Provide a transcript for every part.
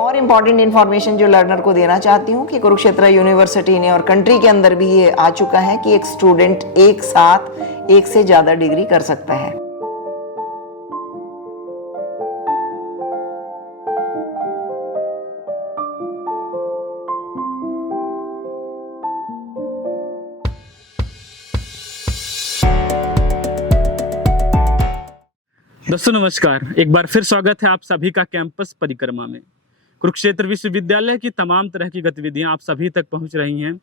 और important information जो learner को देना चाहती हूँ कि कुरुक्षेत्र यूनिवर्सिटी ने और कंट्री के अंदर भी ये आ चुका है कि एक स्टूडेंट एक साथ एक से ज़्यादा डिग्री कर सकता है। दोस्तों नमस्कार, एक बार फिर स्वागत है आप सभी का कैंपस परिक्रमा में। कुरुक्षेत्र विश्वविद्यालय की तमाम तरह की गतिविधियां आप सभी तक पहुंच रही हैं।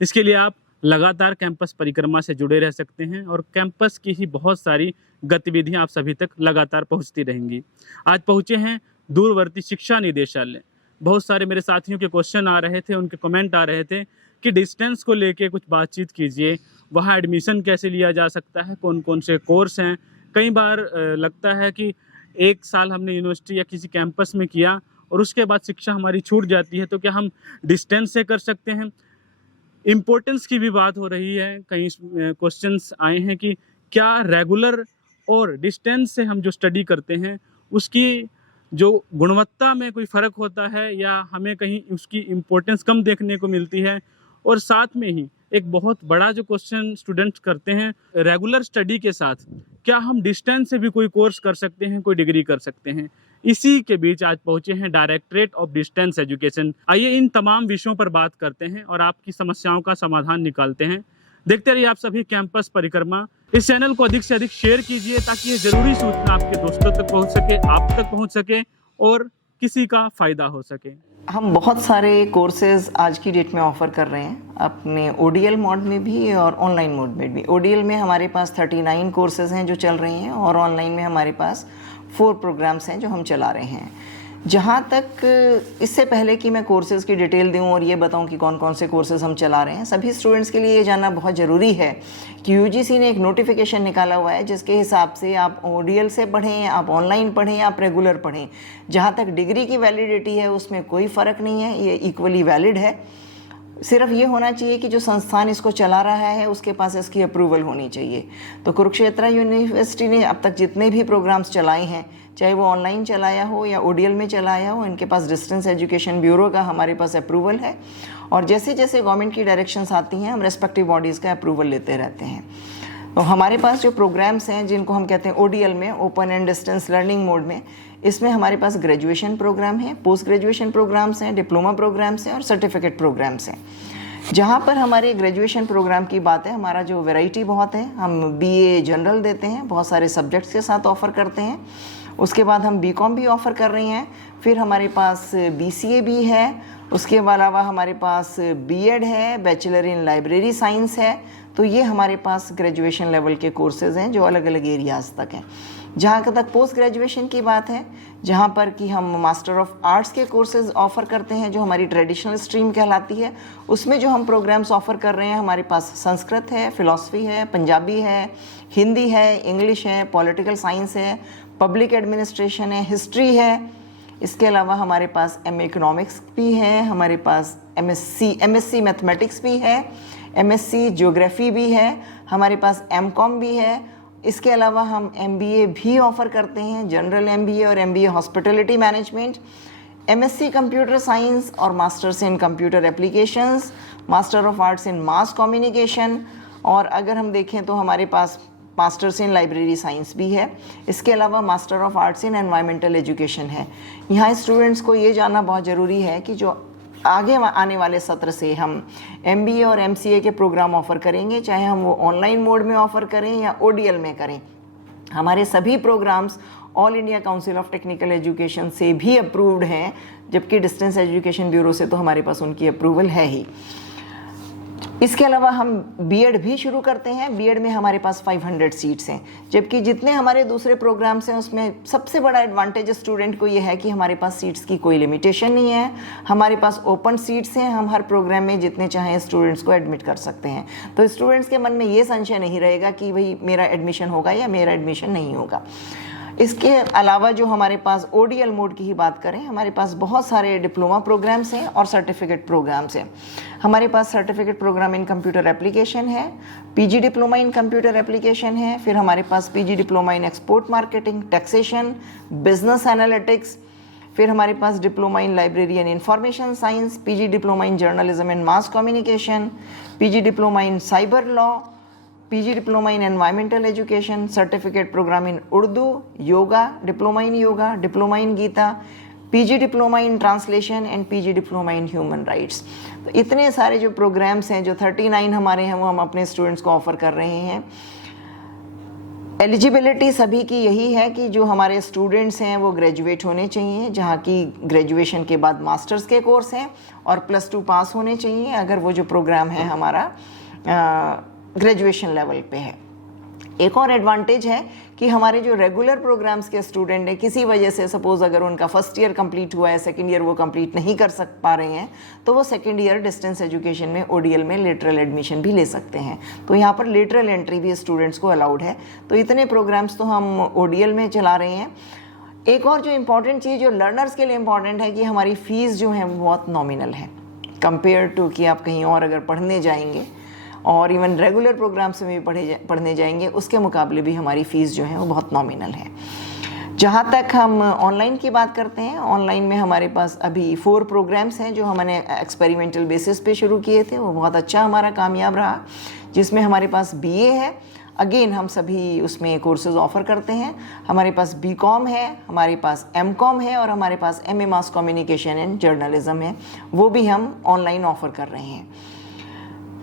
इसके लिए आप लगातार कैंपस परिक्रमा से जुड़े रह सकते हैं और कैंपस की ही बहुत सारी गतिविधियां आप सभी तक लगातार पहुंचती रहेंगी। आज पहुंचे हैं दूरवर्ती शिक्षा निदेशालय। बहुत सारे मेरे साथियों के क्वेश्चन आ रहे थे, उनके कमेंट आ रहे थे कि डिस्टेंस को लेके कुछ बातचीत कीजिए, वहाँ एडमिशन कैसे लिया जा सकता है, कौन कौन से कोर्स हैं। कई बार लगता है कि एक साल हमने यूनिवर्सिटी या किसी कैंपस में किया और उसके बाद शिक्षा हमारी छूट जाती है, तो क्या हम डिस्टेंस से कर सकते हैं। इम्पोर्टेंस की भी बात हो रही है, कई क्वेश्चंस आए हैं कि क्या रेगुलर और डिस्टेंस से हम जो स्टडी करते हैं उसकी जो गुणवत्ता में कोई फ़र्क होता है या हमें कहीं उसकी इम्पोर्टेंस कम देखने को मिलती है। और साथ में ही एक बहुत बड़ा जो क्वेश्चन स्टूडेंट्स करते हैं, रेगुलर स्टडी के साथ क्या हम डिस्टेंस से भी कोई कोर्स कर सकते हैं, कोई डिग्री कर सकते हैं। इसी के बीच आज पहुंचे हैं डायरेक्टरेट ऑफ डिस्टेंस एजुकेशन। आइए इन तमाम विषयों पर बात करते हैं और आपकी समस्याओं का समाधान निकालते हैं। देखते रहिए आप सभी कैंपस परिक्रमा। इस चैनल को अधिक से अधिक शेयर कीजिए ताकि ये जरूरी सूचना आपके दोस्तों तक पहुंच सके, आप तक पहुंच सके और किसी का फायदा हो सके। हम बहुत सारे कोर्सेज आज की डेट में ऑफ़र कर रहे हैं, अपने ओडीएल मोड में भी और ऑनलाइन मोड में भी। ओडीएल में हमारे पास 39 कोर्सेज हैं जो चल रहे हैं और ऑनलाइन में हमारे पास 4 प्रोग्राम्स हैं जो हम चला रहे हैं। जहाँ तक इससे पहले कि मैं कोर्सेज़ की डिटेल दूं और ये बताऊं कि कौन कौन से कोर्सेज़ हम चला रहे हैं, सभी स्टूडेंट्स के लिए ये जानना बहुत ज़रूरी है कि यूजीसी ने एक नोटिफिकेशन निकाला हुआ है जिसके हिसाब से आप ओडीएल से पढ़ें, आप ऑनलाइन पढ़ें, आप रेगुलर पढ़ें, जहाँ तक डिग्री की वैलिडिटी है उसमें कोई फ़र्क नहीं है, ये इक्वली वैलिड है। सिर्फ ये होना चाहिए कि जो संस्थान इसको चला रहा है उसके पास इसकी अप्रूवल होनी चाहिए। तो कुरुक्षेत्र यूनिवर्सिटी ने अब तक जितने भी प्रोग्राम्स चलाए हैं, चाहे वो ऑनलाइन चलाया हो या ओडीएल में चलाया हो, इनके पास डिस्टेंस एजुकेशन ब्यूरो का हमारे पास अप्रूवल है। और जैसे जैसे गवर्नमेंट की डायरेक्शंस आती हैं हम रेस्पेक्टिव बॉडीज़ का अप्रूवल लेते रहते हैं। तो हमारे पास जो प्रोग्राम्स हैं जिनको हम कहते हैं ओडीएल में, open and distance learning mode में, इसमें हमारे पास ग्रेजुएशन प्रोग्राम है, पोस्ट ग्रेजुएशन प्रोग्राम्स हैं, डिप्लोमा प्रोग्राम्स हैं और सर्टिफिकेट प्रोग्राम्स हैं। जहाँ पर हमारे ग्रेजुएशन प्रोग्राम की बात है, हमारा जो वैरायटी बहुत है, हम बीए जनरल देते हैं, बहुत सारे सब्जेक्ट्स के साथ ऑफ़र करते हैं। उसके बाद हम बीकॉम भी ऑफ़र कर रहे हैं, फिर हमारे पास बीसीए भी है, उसके अलावा हमारे पास बीएड है, बैचलर इन लाइब्रेरी साइंस है। तो ये हमारे पास ग्रेजुएशन लेवल के कोर्सेज़ हैं जो अलग अलग एरियाज़ तक हैं। जहाँ तक पोस्ट ग्रेजुएशन की बात है, जहाँ पर कि हम मास्टर ऑफ आर्ट्स के कोर्सेज़ ऑफ़र करते हैं जो हमारी ट्रेडिशनल स्ट्रीम कहलाती है। उसमें जो हम प्रोग्राम्स ऑफ़र कर रहे हैं, हमारे पास संस्कृत है, फ़िलॉसफी है, पंजाबी है, हिंदी है, इंग्लिश है, पॉलिटिकल साइंस है, पब्लिक एडमिनिस्ट्रेशन है, हिस्ट्री है। इसके अलावा हमारे पास एमए इकोनॉमिक्स भी है, हमारे पास एमएससी मैथमेटिक्स भी है, एमएससी ज्योग्राफी भी है, हमारे पास एमकॉम भी है। इसके अलावा हम एमबीए भी ऑफ़र करते हैं, जनरल एमबीए और MBA hospitality management, MSc computer science और masters in computer applications, master of arts in mass communication. और अगर हम देखें तो हमारे पास मास्टर्स इन लाइब्रेरी साइंस भी है। इसके अलावा master of arts in environmental education है। यहाँ स्टूडेंट्स को ये जानना बहुत ज़रूरी है कि जो आगे आने वाले सत्र से हम एमबीए और एमसीए के प्रोग्राम ऑफ़र करेंगे, चाहे हम वो ऑनलाइन मोड में ऑफ़र करें या ओडीएल में करें, हमारे सभी programs All India Council of Technical Education से भी अप्रूव्ड हैं, जबकि डिस्टेंस एजुकेशन ब्यूरो से तो हमारे पास उनकी अप्रूवल है ही। इसके अलावा हम बीएड भी शुरू करते हैं। बीएड में हमारे पास 500 सीट्स हैं, जबकि जितने हमारे दूसरे प्रोग्राम्स हैं उसमें सबसे बड़ा एडवांटेज स्टूडेंट को ये है कि हमारे पास सीट्स की कोई लिमिटेशन नहीं है, हमारे पास ओपन सीट्स हैं, हम हर प्रोग्राम में जितने चाहें स्टूडेंट्स को एडमिट कर सकते हैं। तो स्टूडेंट्स के मन में ये संशय नहीं रहेगा कि भाई मेरा एडमिशन होगा या मेरा एडमिशन नहीं होगा। इसके अलावा जो हमारे पास ओडीएल मोड की ही बात करें, हमारे पास बहुत सारे डिप्लोमा प्रोग्राम्स हैं और सर्टिफिकेट प्रोग्राम्स हैं। हमारे पास certificate programme in computer application है, PG diploma in computer application है, फिर हमारे पास PG diploma in export marketing, taxation, business analytics, फिर हमारे पास diploma in library and information science, PG diploma in journalism and mass communication, PG diploma in cyber law, PG diploma in environmental education, certificate programme in Urdu, yoga, diploma in yoga, diploma in Gita, PG diploma in translation and PG diploma in human rights. तो इतने सारे जो programmes हैं, जो 39 हमारे हैं, वो हम अपने स्टूडेंट्स को ऑफर कर रहे हैं। एलिजिबिलिटी सभी की यही है कि जो हमारे स्टूडेंट्स हैं वो ग्रेजुएट होने चाहिए, जहाँ की ग्रेजुएशन के बाद मास्टर्स के कोर्स हैं, और +2 पास होने चाहिए अगर वो जो प्रोग्राम है हमारा ग्रेजुएशन लेवल पे है। एक और एडवांटेज है कि हमारे जो रेगुलर प्रोग्राम्स के स्टूडेंट हैं, किसी वजह से सपोज अगर उनका फर्स्ट ईयर कंप्लीट हुआ है, सेकंड ईयर वो कंप्लीट नहीं कर पा रहे हैं, तो वो सेकंड ईयर डिस्टेंस एजुकेशन में ओडीएल में लेटरल एडमिशन भी ले सकते हैं। तो यहाँ पर लेटरल एंट्री भी स्टूडेंट्स को अलाउड है। तो इतने प्रोग्राम्स तो हम ओडीएल में चला रहे हैं। एक और जो इम्पॉर्टेंट चीज़ जो लर्नर्स के लिए इम्पॉर्टेंट है कि हमारी फ़ीस जो है वो बहुत नॉमिनल है कंपेयर टू कि आप कहीं और अगर पढ़ने जाएंगे और इवन रेगुलर प्रोग्राम्स में भी पढ़ने जाएंगे, उसके मुकाबले भी हमारी फ़ीस जो है वो बहुत नॉमिनल है। जहाँ तक हम ऑनलाइन की बात करते हैं, ऑनलाइन में हमारे पास अभी 4 प्रोग्राम्स हैं जो हमने एक्सपेरिमेंटल बेसिस पे शुरू किए थे, वो बहुत अच्छा हमारा कामयाब रहा। जिसमें हमारे पास बीए है, अगेन हम सभी उसमें कोर्सेज ऑफ़र करते हैं। हमारे पास बीकॉम है, हमारे पास एमकॉम है, और हमारे पास MA mass communication and journalism है, वो भी हम ऑनलाइन ऑफ़र कर रहे हैं।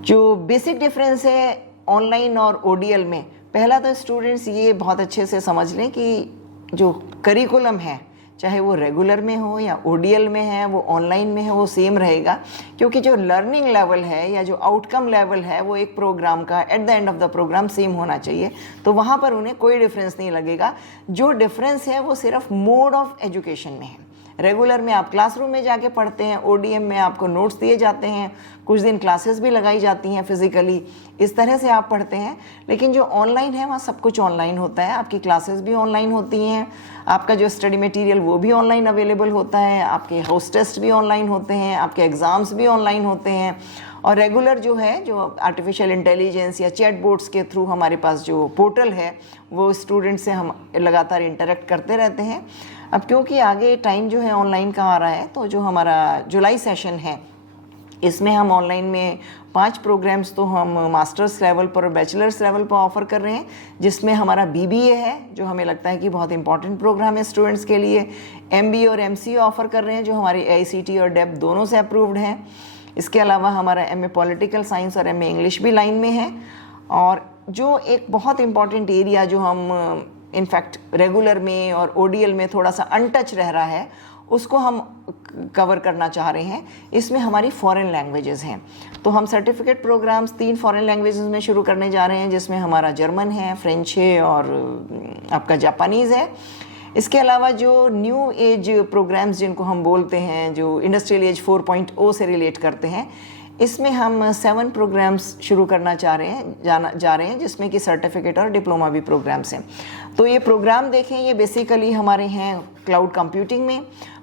जो बेसिक डिफरेंस है ऑनलाइन और ओडीएल में, पहला तो स्टूडेंट्स ये बहुत अच्छे से समझ लें कि जो करिकुलम है, चाहे वो रेगुलर में हो या ओडीएल में है, वो ऑनलाइन में है, वो सेम रहेगा। क्योंकि जो लर्निंग लेवल है या जो आउटकम लेवल है, वो एक प्रोग्राम का at the end of the program same होना चाहिए। तो वहाँ पर उन्हें कोई डिफरेंस नहीं लगेगा। जो डिफरेंस है वो सिर्फ मोड ऑफ एजुकेशन में है। रेगुलर में आप क्लासरूम में जाके पढ़ते हैं, ओडीएम में आपको नोट्स दिए जाते हैं, कुछ दिन क्लासेस भी लगाई जाती हैं फिजिकली, इस तरह से आप पढ़ते हैं। लेकिन जो ऑनलाइन है वहाँ सब कुछ ऑनलाइन होता है, आपकी क्लासेस भी ऑनलाइन होती हैं, आपका जो स्टडी मटेरियल वो भी ऑनलाइन अवेलेबल होता है, आपके हाउस टेस्ट भी ऑनलाइन होते हैं, आपके एग्ज़ाम्स भी ऑनलाइन होते हैं। और रेगुलर जो है, जो आर्टिफिशियल इंटेलिजेंस या चैट बोर्ड्स के थ्रू हमारे पास जो पोर्टल है, वो स्टूडेंट से हम लगातार इंटरेक्ट करते रहते हैं। अब क्योंकि आगे टाइम जो है ऑनलाइन का आ रहा है, तो जो हमारा जुलाई सेशन है, इसमें हम ऑनलाइन में 5 प्रोग्राम्स तो हम मास्टर्स लेवल पर और बैचलर्स लेवल पर ऑफ़र कर रहे हैं। जिसमें हमारा बीबीए है, जो हमें लगता है कि बहुत इंपॉर्टेंट प्रोग्राम है स्टूडेंट्स के लिए। एमबीए और एमसीए ऑफ़र कर रहे हैं, जो हमारी एआईसीटी और डेप दोनों से अप्रूव्ड हैं। इसके अलावा हमारा एमए पॉलिटिकल साइंस और एमए इंग्लिश भी लाइन में है। और जो एक बहुत इंपॉर्टेंट एरिया जो हम इनफैक्ट रेगुलर में और ओडीएल में थोड़ा सा अनटच रह रहा है, उसको हम कवर करना चाह रहे हैं। इसमें हमारी फॉरेन लैंग्वेजेस हैं, तो हम सर्टिफिकेट प्रोग्राम्स 3 फॉरेन लैंग्वेजेस में शुरू करने जा रहे हैं, जिसमें हमारा जर्मन है, फ्रेंच है और आपका जापानीज़ है। इसके अलावा जो न्यू एज प्रोग्राम्स जिनको हम बोलते हैं, जो इंडस्ट्रियल एज 4.0 से रिलेट करते हैं, इसमें हम 7 प्रोग्राम्स शुरू करना जा रहे हैं, जिसमें कि सर्टिफिकेट और डिप्लोमा भी प्रोग्राम्स हैं। तो ये प्रोग्राम देखें, ये बेसिकली हमारे हैं क्लाउड कंप्यूटिंग में,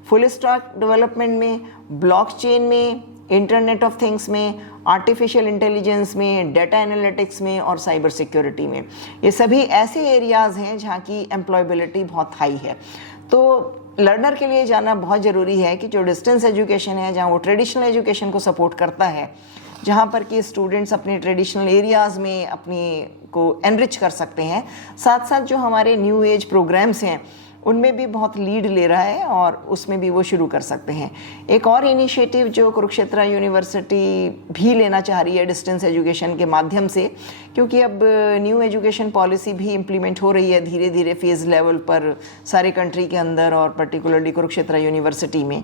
फुल स्टैक डेवलपमेंट में, ब्लॉकचेन में, इंटरनेट ऑफ थिंग्स में, आर्टिफिशियल इंटेलिजेंस में, डेटा एनालिटिक्स में और साइबर सिक्योरिटी में। ये सभी ऐसे एरियाज़ हैं जहाँ की एम्प्लॉयबिलिटी बहुत हाई है। तो लर्नर के लिए जाना बहुत ज़रूरी है कि जो डिस्टेंस एजुकेशन है, जहाँ वो ट्रेडिशनल एजुकेशन को सपोर्ट करता है, जहाँ पर कि स्टूडेंट्स अपने ट्रेडिशनल एरियाज़ में अपनी को एनरिच कर सकते हैं, साथ साथ जो हमारे न्यू एज प्रोग्राम्स हैं उनमें भी बहुत लीड ले रहा है और उसमें भी वो शुरू कर सकते हैं। एक और इनिशिएटिव जो कुरुक्षेत्र यूनिवर्सिटी भी लेना चाह रही है डिस्टेंस एजुकेशन के माध्यम से, क्योंकि अब न्यू एजुकेशन पॉलिसी भी इम्प्लीमेंट हो रही है धीरे धीरे फेज़ लेवल पर सारे कंट्री के अंदर और पर्टिकुलरली कुरुक्षेत्र यूनिवर्सिटी में।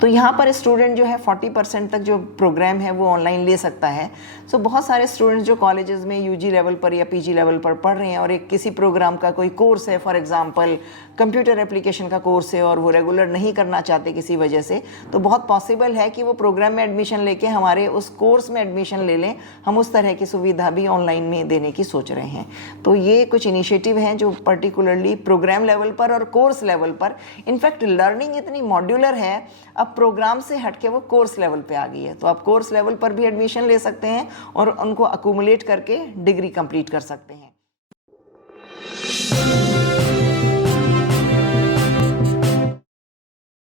तो यहाँ पर स्टूडेंट जो है 40% तक जो प्रोग्राम है वो ऑनलाइन ले सकता है। सो बहुत सारे स्टूडेंट्स जो कॉलेजेस में यूजी लेवल पर या पीजी लेवल पर पढ़ रहे हैं और एक किसी प्रोग्राम का कोई कोर्स है, फॉर एग्जांपल कंप्यूटर एप्लीकेशन का कोर्स है और वो रेगुलर नहीं करना चाहते किसी वजह से, तो बहुत पॉसिबल है कि वो प्रोग्राम में एडमिशन लेके हमारे उस कोर्स में एडमिशन ले लें। हम उस तरह की सुविधा भी ऑनलाइन में देने की सोच रहे हैं। तो ये कुछ इनिशिएटिव हैं जो पर्टिकुलरली प्रोग्राम लेवल पर और कोर्स लेवल पर, इनफैक्ट लर्निंग इतनी मॉड्यूलर है, अब प्रोग्राम से हटके वो कोर्स लेवल पे आ गई है। तो आप कोर्स लेवल पर भी एडमिशन ले सकते हैं और उनको अक्यूमुलेट करके डिग्री कंप्लीट कर सकते हैं।